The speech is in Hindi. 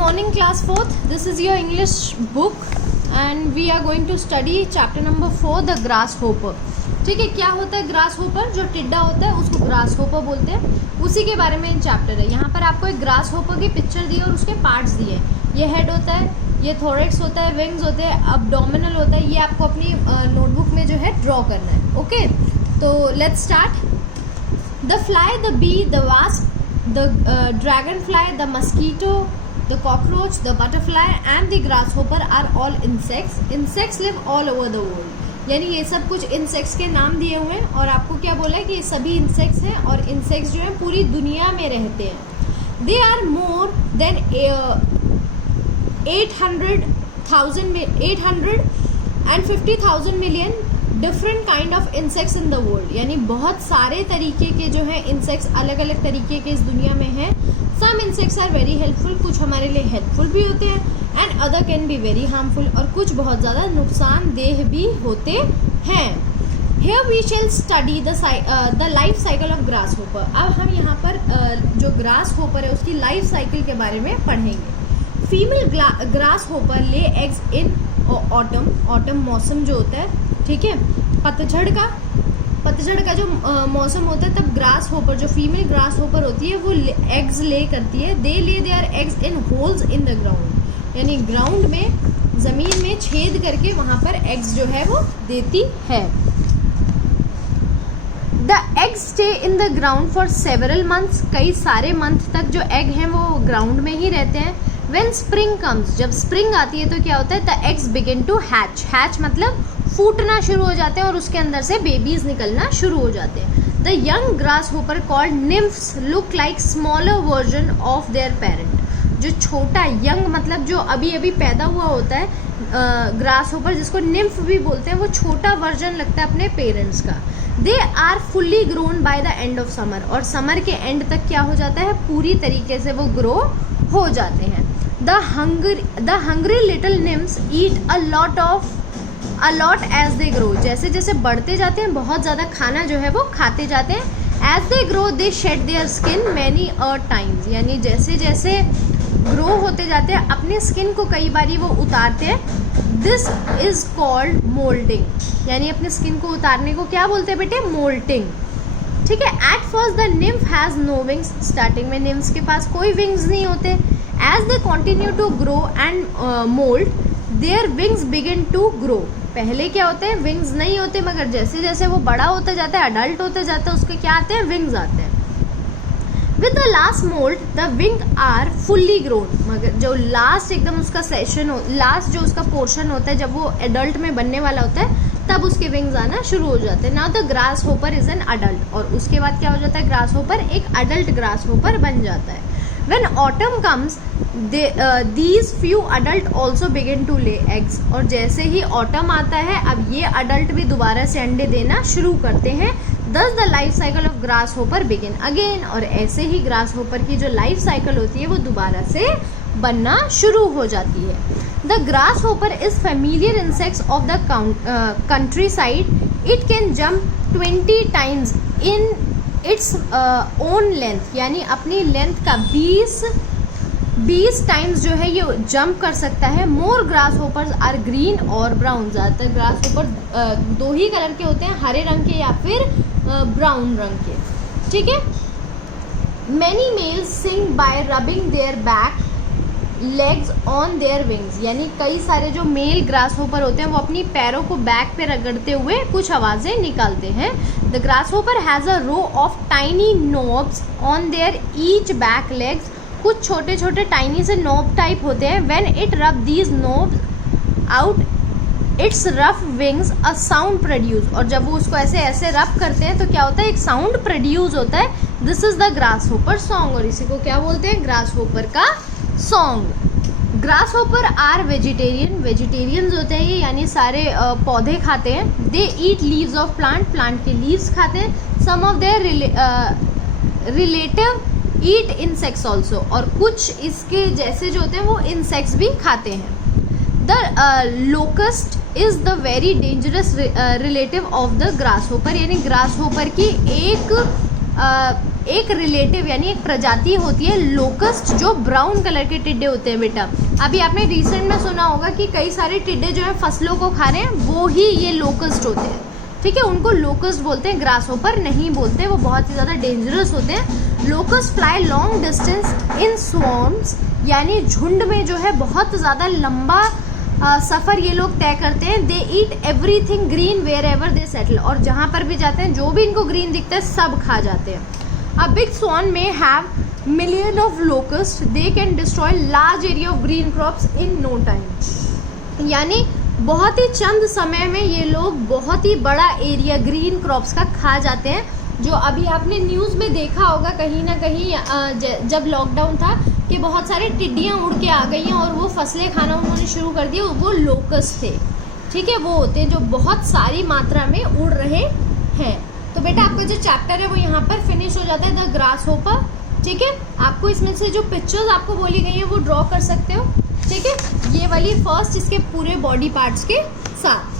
morning class 4th. This is your English book and we are going to study chapter number 4 the grasshopper. ठीक है, क्या होता है ग्रासहोपर? जो टिड्डा होता है उसको ग्रासहोपर बोलते हैं, उसी के बारे में चैप्टर है. यहाँ पर आपको एक ग्रासहोपर की पिक्चर दी है और उसके पार्ट्स दिए हैं. ये हेड होता है, ये थोरेक्स होता है, विंग्स होते हैं, अब्डोमिनल होता है. ये आपको अपनी नोटबुक में जो है ड्रॉ करना है. ओके, तो let's start. The fly, the bee, the wasp, the dragonfly, the mosquito, the cockroach, the butterfly and the grasshopper are all insects. Insects live all over the world. यानी ये सब कुछ इंसेक्ट्स के नाम दिए हुए हैं और आपको क्या बोला है कि ये सभी इंसेक्ट्स हैं और इंसेक्ट्स जो हैं पूरी दुनिया में रहते हैं. They are more than 850,000 million different kind of insects in the world. यानी बहुत सारे तरीके के जो है इंसेक्ट्स अलग अलग तरीके के इस दुनिया में हैं. Some insects are very helpful, कुछ हमारे लिए हेल्पफुल भी होते हैं, and other can be very harmful, और कुछ बहुत ज़्यादा नुकसानदेह भी होते हैं. Here we shall study the life cycle of grasshopper. अब हम यहाँ पर जो ग्रास होपर है उसकी लाइफ साइकिल के बारे में पढ़ेंगे. Female grass hopper lay eggs in autumn मौसम जो होता है, ठीक है, पतझड़ का जो मौसम होता है तब ग्रास होपर जो फीमेल ग्रास होपर होती है वो एग्स ले करती है. They lay their eggs in holes in the ground, यानी ग्राउंड में ज़मीन में छेद करके वहाँ पर एग्स जो है वो देती है. The eggs stay in the ground for several months. कई सारे मंथ तक जो एग हैं वो ग्राउंड में ही रहते हैं. When spring comes, जब स्प्रिंग आती है तो क्या होता है? The eggs begin to hatch. Hatch मतलब फूटना शुरू हो जाते हैं और उसके अंदर से बेबीज निकलना शुरू हो जाते हैं. The young grass hopper called निम्फ्स look like smaller version of their parent. जो छोटा यंग मतलब जो अभी अभी पैदा हुआ होता है ग्रास होपर, जिसको निम्फ भी बोलते हैं, वो छोटा वर्जन लगता है अपने पेरेंट्स का. They are fully grown by the end of summer, और समर के एंड तक क्या हो जाता है? पूरी तरीके से वो ग्रो हो जाते हैं. The hungry little nymphs eat a lot as they grow. जैसे जैसे बढ़ते जाते हैं बहुत ज़्यादा खाना जो है वो खाते जाते हैं. As they grow they shed their skin many a times. यानी जैसे जैसे ग्रो होते जाते हैं अपने स्किन को कई बारी वो उतारते हैं. This is called molting. यानी अपने स्किन को उतारने को क्या बोलते हैं बेटे? मोल्टिंग. ठीक है. At first the nymph has no wings. Starting में निम्फ्स के पास कोई विंग्स नहीं होते. As they continue to grow and mold, their wings begin to grow. पहले क्या होते हैं? विंग्स नहीं होते, मगर जैसे जैसे वो बड़ा होता जाता है, अडल्ट होता जाता है, उसके क्या आते हैं? विंग्स आते हैं. With the last mold, the wing are fully grown. मगर जो लास्ट एकदम उसका सेशन हो, लास्ट जो उसका पोर्शन होता है जब वो एडल्ट में बनने वाला होता है तब उसके विंग्स आना शुरू हो जाते हैं. Now the grass hopper is an adult. और उसके बाद क्या हो जाता है? ग्रास होपर एक अडल्ट ग्रास होपर बन जाता है. When autumn comes, these few adult also begin to lay eggs. और जैसे ही ऑटम आता है अब ये अडल्ट भी दोबारा से अंडे देना शुरू करते हैं. Thus the life cycle of grasshopper begin again. और ऐसे ही grasshopper की जो लाइफ साइकिल होती है वो दोबारा से बनना शुरू हो जाती है. The grasshopper is familiar insects of the countryside. It can jump 20 times in its own length. यानी अपनी लेंथ का 20 टाइम्स जो है ये जंप कर सकता है. मोर ग्रास होपर्स आर ग्रीन और ब्राउन. ज़्यादातर ग्रास होपर दो ही कलर के होते हैं, हरे रंग के या फिर ब्राउन रंग के. ठीक है. Many males sing by rubbing their back legs on their wings. यानी कई सारे जो मेल ग्रास होपर होते हैं वो अपनी पैरों को बैक पे रगड़ते हुए कुछ आवाज़ें निकालते हैं. The grasshopper has a row of tiny knobs on their each back legs. कुछ छोटे छोटे टाइनी से नोब टाइप होते हैं. When it rub these knobs out its rough wings a sound produce. और जब वो उसको ऐसे ऐसे रब करते हैं तो क्या होता है? एक साउंड प्रोड्यूस होता है. This is the grasshopper song. और इसी को क्या बोलते हैं? ग्रास होपर का song. Grasshopper are vegetarian. Vegetarians होते हैं ये, यानी सारे पौधे खाते हैं. They eat leaves of plant के लीव्स खाते हैं. Some of their relative eat insects also. और कुछ इसके जैसे जो होते हैं वो इंसेक्ट्स भी खाते हैं. The locust is the very dangerous relative of the grass hopper. यानी ग्रास होपर की एक रिलेटिव यानी एक प्रजाति होती है लोकस्ट, जो ब्राउन कलर के टिड्डे होते हैं बेटा। अभी आपने रिसेंट में सुना होगा कि कई सारे टिड्डे जो है फसलों को खा रहे हैं, वो ही ये लोकस्ट होते हैं, ठीक है। उनको लोकस्ट बोलते हैं, ग्रासहोपर नहीं बोलते, वो बहुत ही ज़्यादा डेंजरस होते हैं। Locust fly long distance in swarms, यानी झुंड में जो है बहुत ज़्यादा लंबा सफ़र ये लोग तय करते हैं। They eat everything green wherever they settle, और जहाँ पर भी जाते हैं जो भी इनको ग्रीन दिखता है सब खा जाते हैं। A big swarm may have million of locust, they can destroy large area of green crops in no time, यानी बहुत ही चंद समय में ये लोग बहुत ही बड़ा एरिया ग्रीन क्रॉप्स का खा जाते हैं। जो अभी आपने न्यूज़ में देखा होगा कहीं ना कहीं जब लॉकडाउन था कि बहुत सारे टिड्डियाँ उड़ के आ गई हैं और वो फसलें खाना उन्होंने शुरू कर दिया, वो लोकस्ट थे, ठीक है। वो होते हैं जो बहुत सारी मात्रा में उड़ रहे हैं। तो बेटा आपका जो चैप्टर है वो यहाँ पर फिनिश हो जाता है, द ग्रासहोपर, ठीक है। आपको इसमें से जो पिक्चर्स आपको बोली गई हैं वो ड्रॉ कर सकते हो, ठीक है। ये वाली फर्स्ट इसके पूरे बॉडी पार्ट्स के साथ।